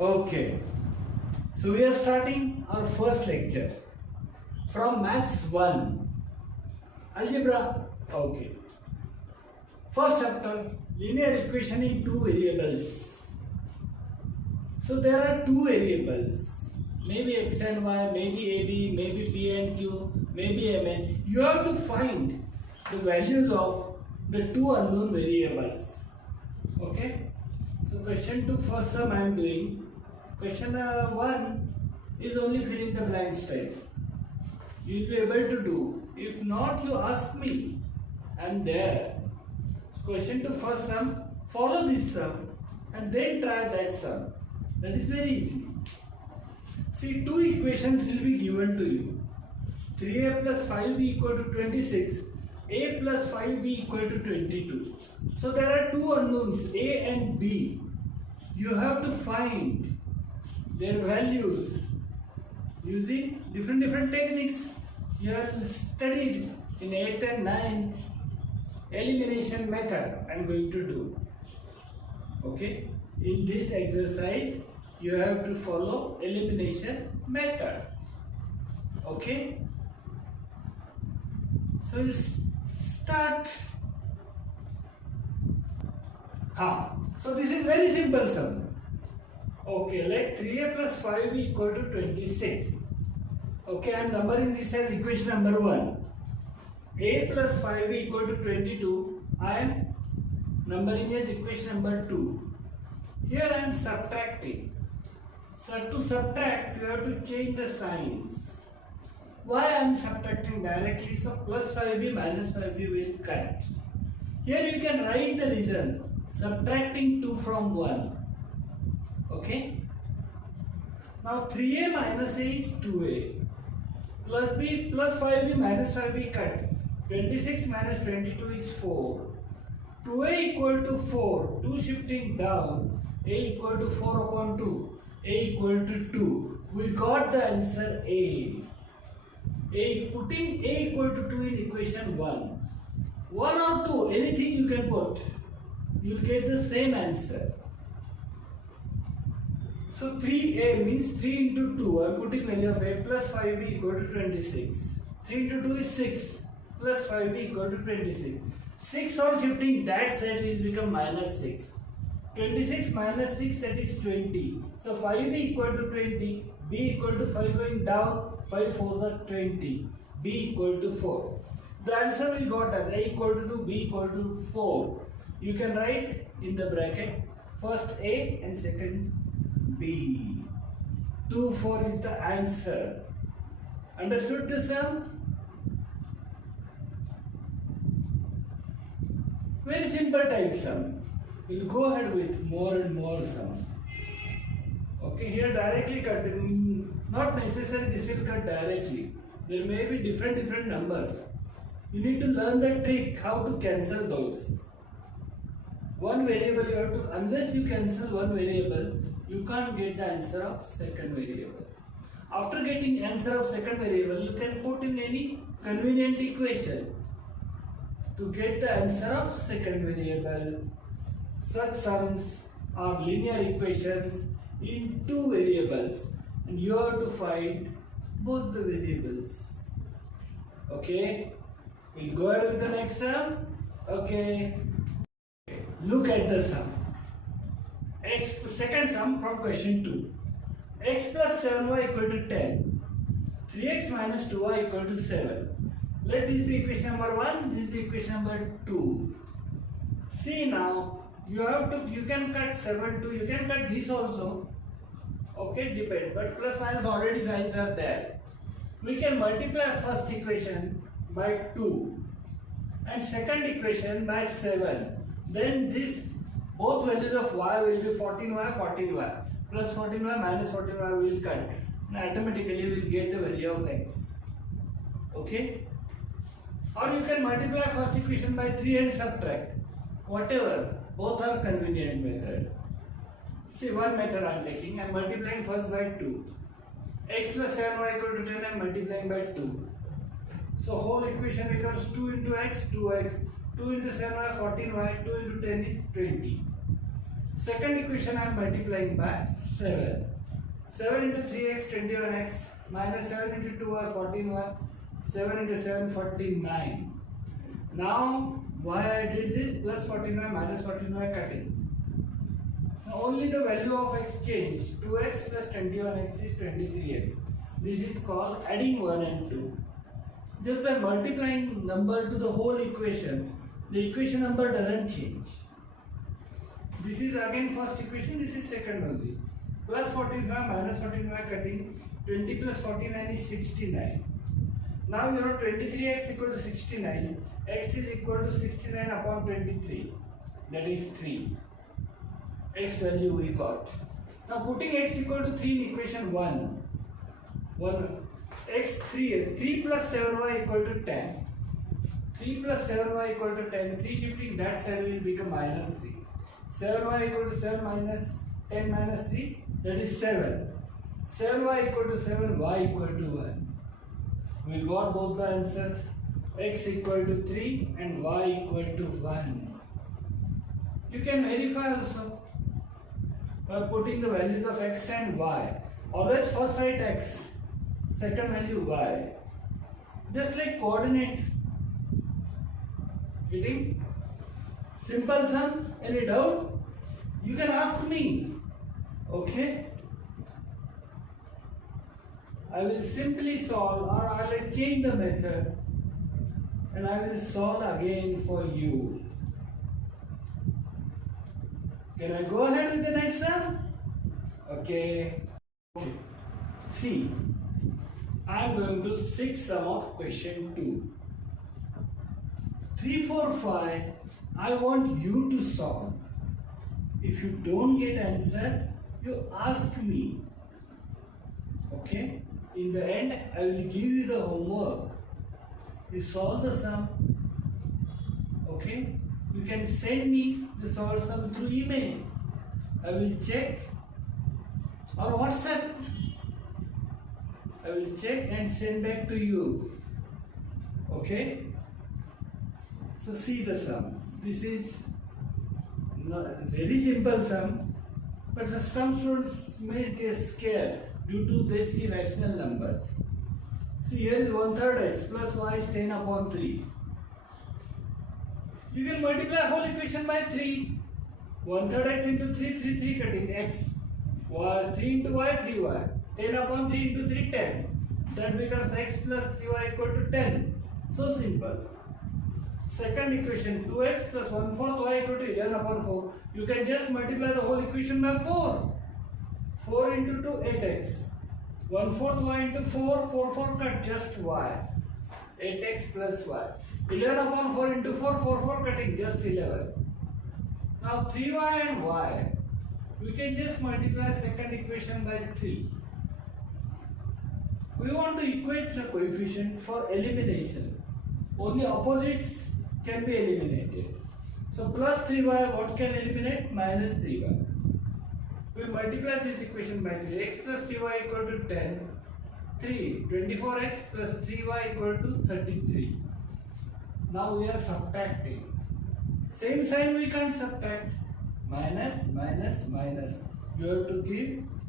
Okay, so we are starting our first lecture from Maths 1, Algebra. Okay, first chapter, linear equation in two variables. So there are two variables, maybe x and y, maybe ab, maybe p and q, maybe mn. You have to find the values of the two unknown variables. Okay, so question 2 first sum I am doing. Question 1 is only filling the blanks type. You will be able to do. If not, you ask me. I am there. Question 2 first sum, follow this sum and then try that sum. That is very easy. See, two equations will be given to you. 3a plus 5b equal to 26. A plus 5b equal to 22. So there are two unknowns, a and b. You have to find their values using different techniques you have studied in 8 and 9. Elimination method I am going to do. Okay, in this exercise you have to follow elimination method. Okay, so you start. So this is very simple sum. Okay, let 3a plus 5b equal to 26. Okay, I am numbering this as equation number 1. A plus 5b equal to 22. I am numbering as equation number 2. Here I am subtracting. So to subtract, you have to change the signs. Why I am subtracting directly? So plus 5b minus 5b will cut. Here you can write the reason. Subtracting 2 from 1. Okay. Now 3a minus a is 2a. Plus b plus 5b minus 5b cut. 26 minus 22 is 4. 2a equal to 4. 2 shifting down. A equal to 4 upon 2. A equal to 2. We got the answer A. Putting A equal to 2 in equation 1. 1 or 2, anything you can put. You will get the same answer. So 3a means 3 into 2. I am putting value of a plus 5b equal to 26. 3 into 2 is 6 plus 5b equal to 26. 6 on shifting that side will become minus 6. 26 minus 6, that is 20. So 5b equal to 20. B equal to 5 going down. 5 4s are 20. B equal to 4. The answer we got as a equal to 2, b equal to 4. You can write in the bracket first A and second B. 2, 4 is the answer. Understood the sum? Very simple type sum. We'll go ahead with more and more sums. Okay, here directly cut. Not necessary this will cut directly. There may be different numbers. You need to learn the trick how to cancel those. One variable you have to, unless you cancel one variable, you can't get the answer of second variable. After getting answer of second variable, you can put in any convenient equation to get the answer of second variable. Such sums are linear equations in two variables and you have to find both the variables. Okay, we'll go ahead with the next sum. Okay, look at the sum. Second sum from question 2. X plus 7y equal to 10. 3x minus 2y equal to 7. Let this be equation number 1, this be equation number 2. See now, you can cut 7 to, you can cut this also. Okay, depend, but plus minus already signs are there. We can multiply first equation by 2 and second equation by 7. Then this both values of y will be 14y, plus 14y minus 14y will cut. And automatically we will get the value of x. Okay? Or you can multiply first equation by 3 and subtract. Whatever, both are convenient method. See, one method I am taking, I am multiplying first by 2. X plus 7y equal to 10, I am multiplying by 2. So whole equation becomes 2 into x, 2x. 2 into 7y, 14y, 2 into 10 is 20. Second equation I am multiplying by 7. 7 into 3x 21x minus 7 into 2y 14y. 7 into 7 49. Now why I did this? Plus 14y minus 14y cutting. Now only the value of x changed. 2x plus 21x is 23x. This is called adding 1 and 2. Just by multiplying number to the whole equation, the equation number doesn't change. This is again first equation, this is second only. Plus 14y minus 14y cutting, 20 plus 49 is 69. Now you know 23x equal to 69, x is equal to 69 upon 23, that is 3. X value we got. Now putting x equal to 3 in equation 1, x 3 plus 7y equal to 10. 3 plus 7y equal to 10, 3 shifting that side will become minus 3. 7y equal to 7 minus 10 minus 3, that is 7. 7y equal to 7, y equal to 1. We got both the answers, x equal to 3 and y equal to 1. You can verify also by putting the values of x and y. Always first write x, second value y. Just like coordinate. Getting? Simple sum, any doubt? You can ask me. Okay? I will simply solve, or I will change the method and I will solve again for you. Can I go ahead with the next one? Okay. See, I am going to 6 sum of question 2. 3, 4, 5, I want you to solve. If you don't get answer, you ask me. Okay? In the end, I will give you the homework. You solve the sum. Okay? You can send me the solved sum through email. I will check. Or WhatsApp. I will check and send back to you. Okay? So see the sum. This is not a very simple sum, but some students may get scared due to they see rational numbers. See, here is 1/3 x plus y is 10 upon 3. You can multiply whole equation by 3. 1/3 x into 3, 3 cutting x. 3 into y, 3y. 10 upon 3 into 3, 10. That becomes x plus 3y equal to 10. So simple. Second equation, 2x plus 1/4 y equal to 11 upon 4. You can just multiply the whole equation by 4. 4 into 2, 8x. 1/4 y into 4, 4 cut, just y. 8x plus y. 11 upon 4 into 4, 4 cutting, just 11. Now 3y and y, we can just multiply second equation by 3. We want to equate the coefficient for elimination. Only opposites can be eliminated. So plus 3y, what can eliminate? Minus 3y. We multiply this equation by 3. X plus 3y equal to 10. 3. 24x plus 3y equal to 33. Now we are subtracting. Same sign we can't subtract. Minus, minus, minus. You have to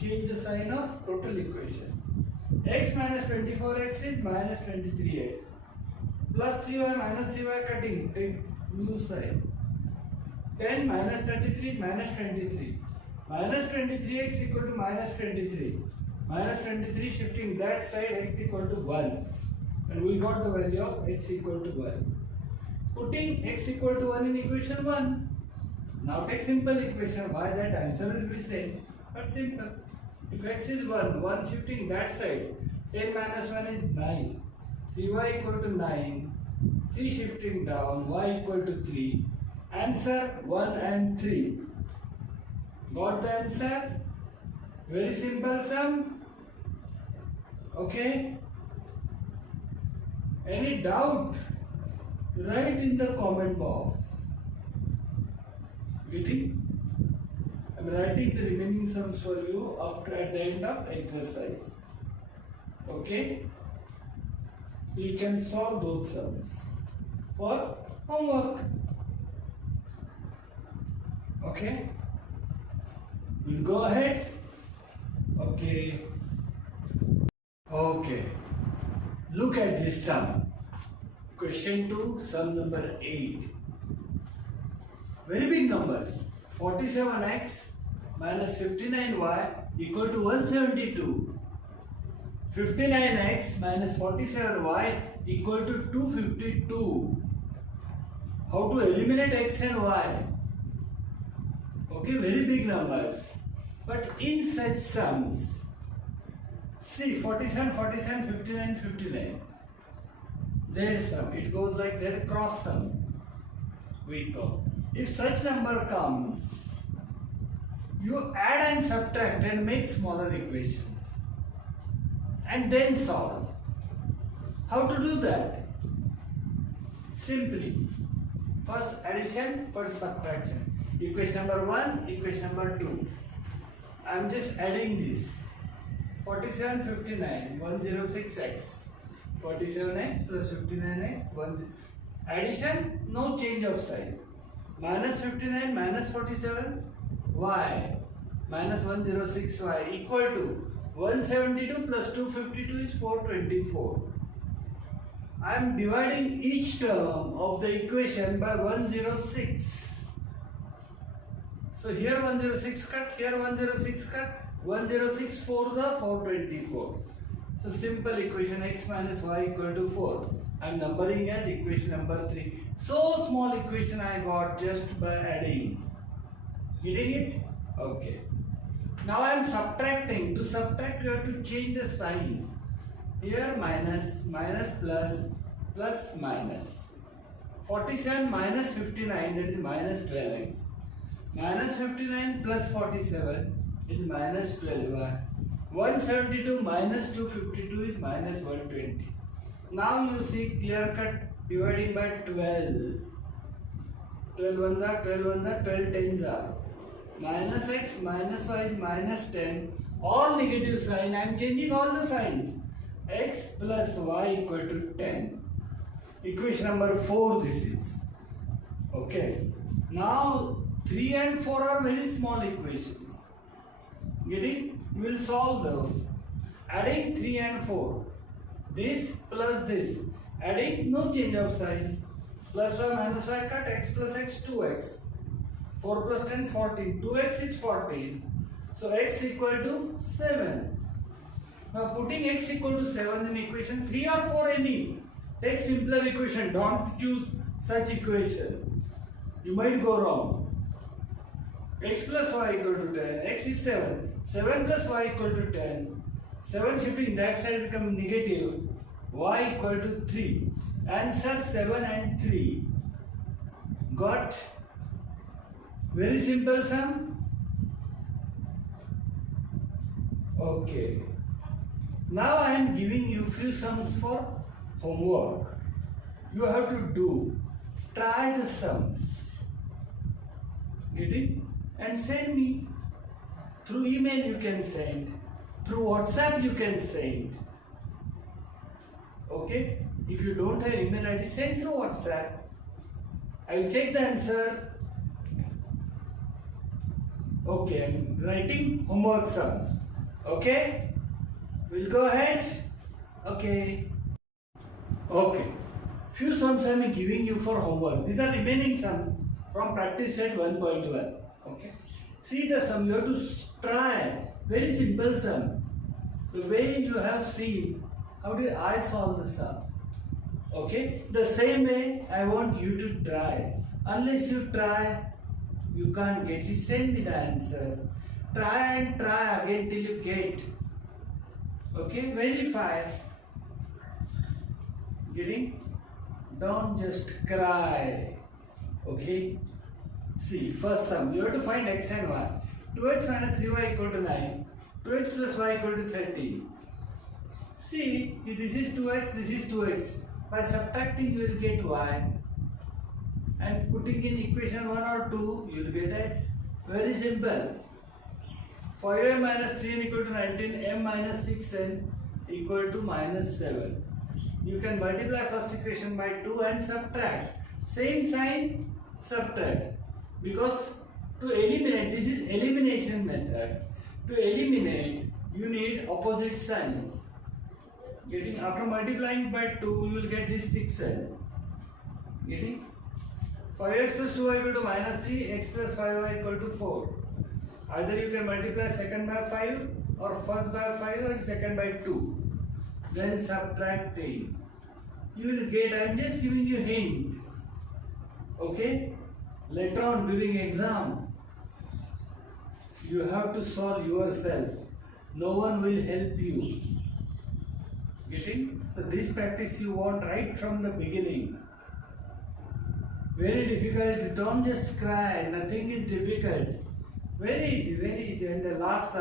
change the sign of total equation. X minus 24x is minus 23x. Plus 3y minus 3y cutting. Take new sign. 10 minus 33 is minus 23. Minus 23x equal to minus 23. Minus 23 shifting that side, x equal to 1. And we got the value of x equal to 1. Putting x equal to 1 in equation 1. Now take simple equation. Why that answer will be same? But simple. If x is 1, 1 shifting that side, 10 minus 1 is 9. 3y equal to 9. 3 shifting down, y equal to 3. Answer 1 and 3. Got the answer? Very simple sum. Okay? Any doubt? Write in the comment box. Getting? I am writing the remaining sums for you after at the end of exercise. Okay? So you can solve those sums for homework. Okay? We'll go ahead. Okay. Okay. Look at this sum. Question 2, sum number 8. Very big numbers. 47x minus 59y equal to 172. 59x minus 47y equal to 252. How to eliminate x and y? Okay, very big numbers. But in such sums, see 47, 47, 59, 59. Z sum, it goes like Z cross sum. We call. If such number comes, you add and subtract and make smaller equations and then solve. How to do that? Simply, first addition, first subtraction. Equation number 1, equation number 2. I am just adding this. 47, 59, 106x. 47x plus 59x, 1. Addition, no change of sign. Minus 59 minus 47, y. Minus 106y equal to 172 plus 252 is 424. I am dividing each term of the equation by 106. So here 106 cut, here 106 cut, 106 4s are 424. So simple equation x minus y equal to 4. I am numbering as equation number 3. So small equation I got just by adding. Getting it? Okay. Now I am subtracting. To subtract you have to change the signs. Here minus, minus plus, plus minus. 47 minus 59, that is minus 12x. Minus 59 plus 47 is minus 12y. 172 minus 252 is minus 120. Now you see clear cut dividing by 12. 12 ones are 12 ones are 12 tens are. Minus x minus y is minus 10. All negative sign. I am changing all the signs. X plus y equal to 10. Equation number 4 this is. Okay. Now 3 and 4 are very small equations. Getting? We will solve those. Adding 3 and 4. This plus this. Adding no change of sign. Plus y minus y cut x plus x 2x. 4 plus 10 14. 2x is 14. So x equal to 7. Now putting x equal to 7 in equation 3 or 4 any. Take simpler equation. Don't choose such equation. You might go wrong. X plus y equal to 10. X is 7. 7 plus y equal to 10. 7 shifting that side become negative. Y equal to 3. Answer 7 and 3. Got? Very simple sum. Okay. Now I am giving you few sums for homework. You have to do. Try the sums. Getting? And send me. Through email you can send. Through WhatsApp you can send. Okay? If you don't have email ID, send through WhatsApp. I will check the answer. Okay, I'm writing homework sums. Okay? We'll go ahead. Okay. Okay. Few sums I am giving you for homework. These are remaining sums from practice set 1.1. Okay. See the sum. You have to try. Very simple sum. The way you have seen. How do I solve the sum? Okay. The same way I want you to try. Unless you try, you can't get it. Send me the answers. Try and try again till you get. Okay. Verify. Getting? Don't just cry. Okay. See, first sum. You have to find x and y. 2x minus 3y equal to 9. 2x plus y equal to 13. See, this is 2x, this is 2x. By subtracting, you will get y. And putting in equation 1 or 2, you will get x. Very simple. 5m minus 3n equal to 19, m minus 6n equal to minus 7. You can multiply first equation by 2 and subtract. Same sign, subtract. Because To eliminate, this is elimination method. To eliminate, you need opposite signs. Getting, after multiplying by 2, you will get this 6n. Getting? 5x plus 2y equal to minus 3, x plus 5y equal to 4. Either you can multiply second by 5 or first by 5 and second by 2. Then subtracting. You will get, I am just giving you a hint. Okay? Later on during exam, you have to solve yourself. No one will help you. Getting? So this practice you want right from the beginning. Very difficult. Don't just cry. Nothing is difficult. Very easy, very easy. And the last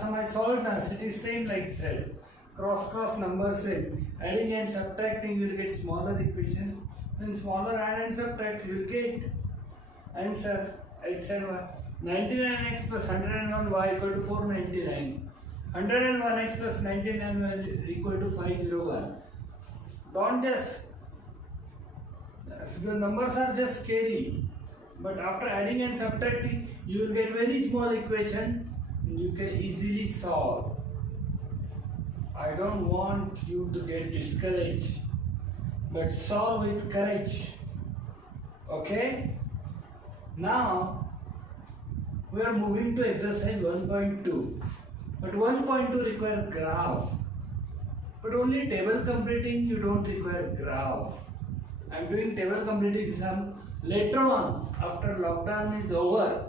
time I solved this, it is same like that. Cross numbers in. Adding and subtracting, you will get smaller equations. Then smaller add and subtract, you will get answer x and y. 99x plus 101y equal to 499. 101x plus 99y equal to 501. Don't just, the numbers are just scary. But after adding and subtracting, you will get very small equations and you can easily solve. I don't want you to get discouraged, but solve with courage. Okay? Now, we are moving to exercise 1.2. But 1.2 require graph. But only table completing, you don't require graph. I am doing table completing exam. Later on, after lockdown is over,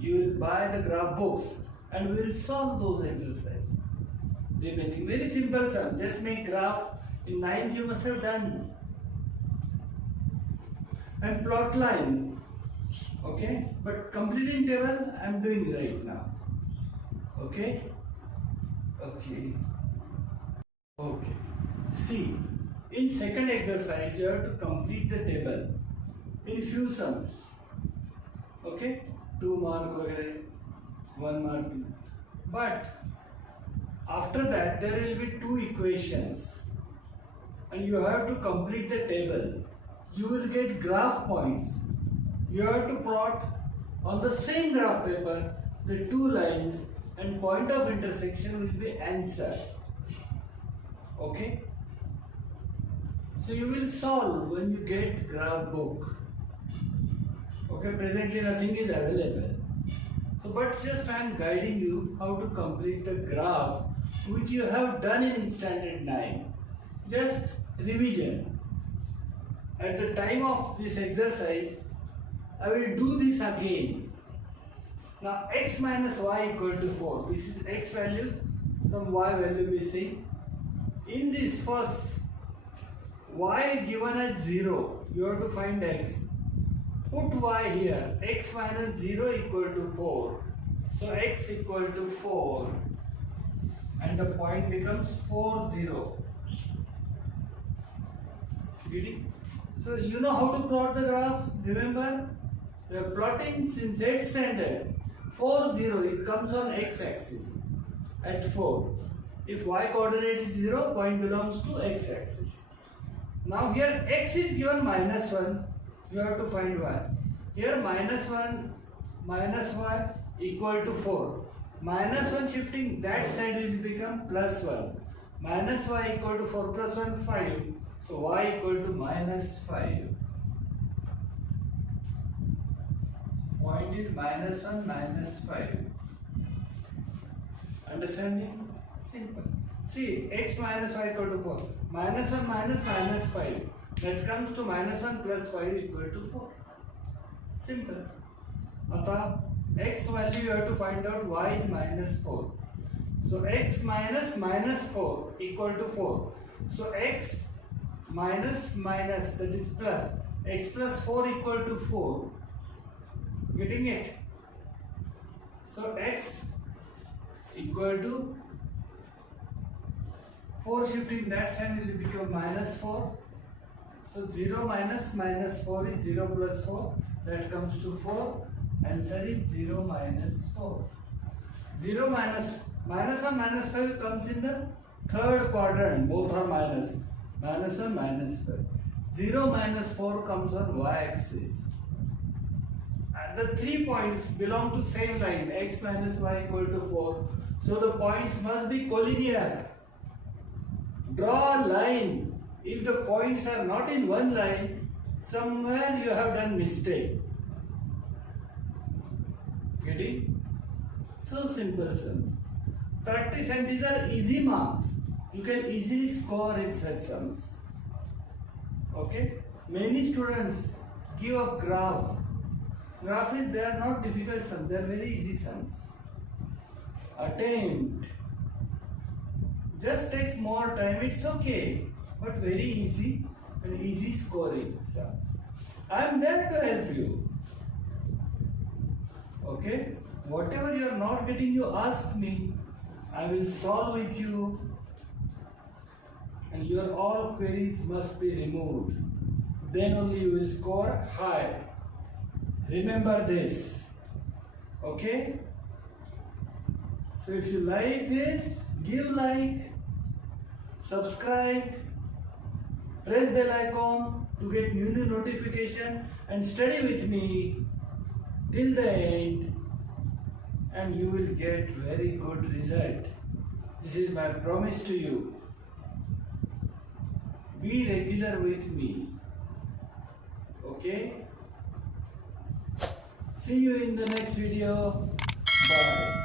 you will buy the graph books and we will solve those exercises. Remaining very simple sum. Just make graph. In 9th you must have done. And plot line. Okay? But completing table I am doing right now. Okay? Okay. Okay. See, in second exercise you have to complete the table in few sums. Okay? 2 mark, 1 mark. But after that there will be 2 equations and you have to complete the table. You will get graph points. You have to plot on the same graph paper the 2 lines and point of intersection will be answer. Okay? So you will solve when you get graph book. Okay, presently nothing is available. So but just I am guiding you how to complete the graph which you have done in standard 9. Just revision. At the time of this exercise, I will do this again. Now x minus y equal to 4. This is x values, some y value missing. In this first, y given as 0, you have to find x. Put y here, x minus 0 equal to 4. So x equal to 4 and the point becomes 4, 0. Getting? So you know how to plot the graph. Remember, we are plotting since 8th standard. 4, 0, it comes on x-axis at 4. If y coordinate is 0, point belongs to x-axis. Now here x is given minus 1, you have to find y. Here minus 1 minus y equal to 4. Minus 1 shifting that side will become plus 1. Minus y equal to 4 plus 1, 5. So y equal to minus 5. Point is minus 1 minus 5. Understanding? Simple. See, x minus y equal to 4. Minus 1 minus minus 5. That comes to minus 1 plus 5 equal to 4. Simple. Now, x value you have to find out y is minus 4. So x minus minus 4 equal to 4. So x minus minus, that is plus. X plus 4 equal to 4. Getting it? So x equal to 4 shifting that side will become minus 4. So 0 minus minus 4 is 0 plus 4. That comes to 4. Answer is 0 minus 4. 0 minus minus 1 minus 5 comes in the third quadrant. Both are minus. Minus 1 minus 5. 0 minus 4 comes on y-axis. the 3 points belong to same line, x minus y equal to 4. So the points must be collinear. Draw a line. If the points are not in one line, somewhere you have done mistake. Getting? So simple sums. Practice, and these are easy marks. You can easily score in such sums. Okay? Many students give a graph. Graph is, they are not difficult sums, they are very easy sums. Attempt. Just takes more time, it's okay, but very easy and easy scoring sums. I am there to help you. Okay? Whatever you are not getting, you ask me. I will solve with you, and your all queries must be removed. Then only you will score high. Remember this. Okay? So if you like this, give like, subscribe, press bell icon to get new notification, and study with me till the end, and you will get very good result. This is my promise to you. Be regular with me. Okay? See you in the next video. Bye.